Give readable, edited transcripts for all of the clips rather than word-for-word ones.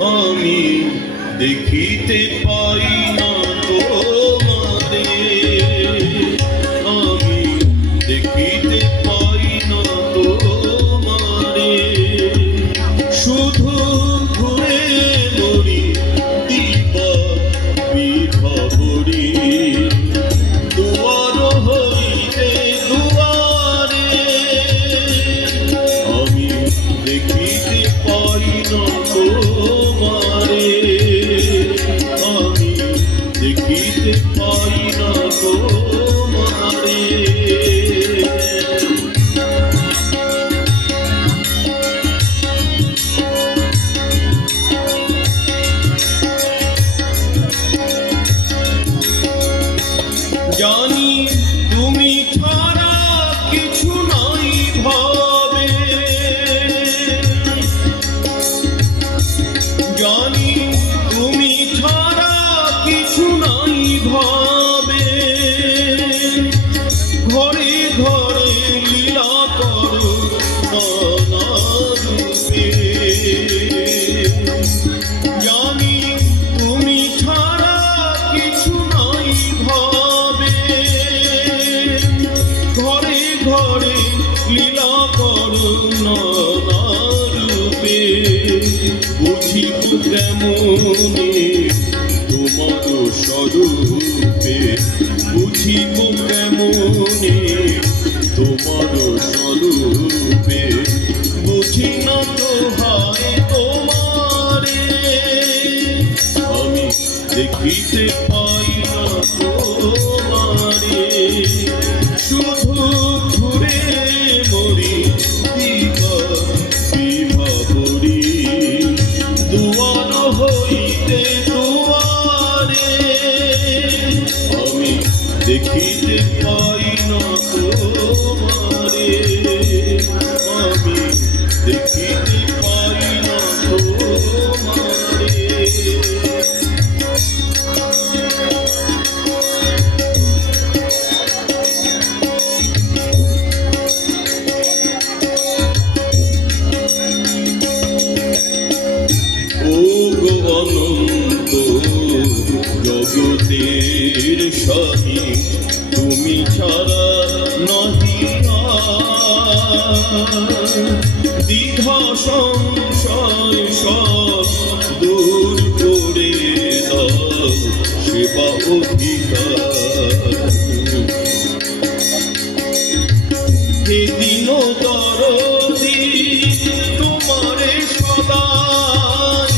আমি দেখিতে পাই না তোমারে, আমি দেখিতে পাই না তোমারে, শুধু ঘুরে মরি দিবা বিভাবরী, দুয়ার হইতে দুয়ারে, আমি দেখিতে পাই না তোমারে, আমি দেখিতে পাই না তোমারে। জানি তুমি ছাড়া কিছু নাই ভাবে, জানি তুমি ছাড়া কিছু নাই ভাবে, ঘরে ঘরে লীলা করো নানা রূপে, জানি তুমি ছাড়া কিছু নাই ভাবে, ঘরে ঘরে লীলা করো নানা রূপে, বুঝিব কেমনে তোমার স্বরূপে, বুঝিব কেমনে তোমার স্বরূপে, বুঝি না তো হায় তোমারে, আমি দেখিতে পাই না তোমারে, শুধু ঘুরে মরি দিবা বিভাবরী, দুয়ার হইতে দুয়ারে, আমি দেখিতে পাই না তোমারে, আমি দেখিতে পাই না তোমারে। অনন্ত জগতের স্বামী তুমি ছাড়া নহি দ্বিধা সংশয় সব দূর করে দাও সেবা অধিকার, হে দিন দরদি তোমারে সদাই,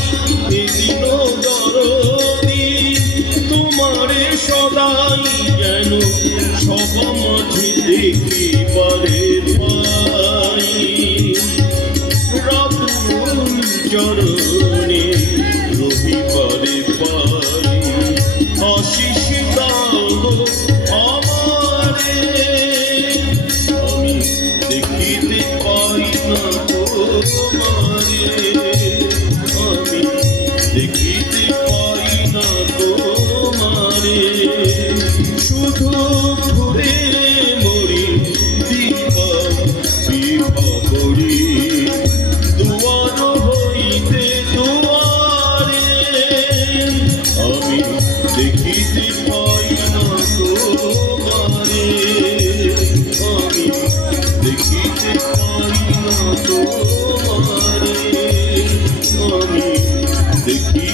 হে দিন দরদি তোমারে সদাই, যেন সব মাঝে দেখিবারে পাই, রাতুল চরণে রবিবারে পাই, আশিস দাও আমারে, আমি দেখিতে পাই না তোমারে, আমি দেখিতে পাই না তোমারে, শুধু ঘুরে মরি দিবা বিভাবরী, দুয়ার হইতে দুয়ারে, আমি দেখিতে পাই না তোমারে, আমি দেখিতে পাই না তোমারে, আমি দেখি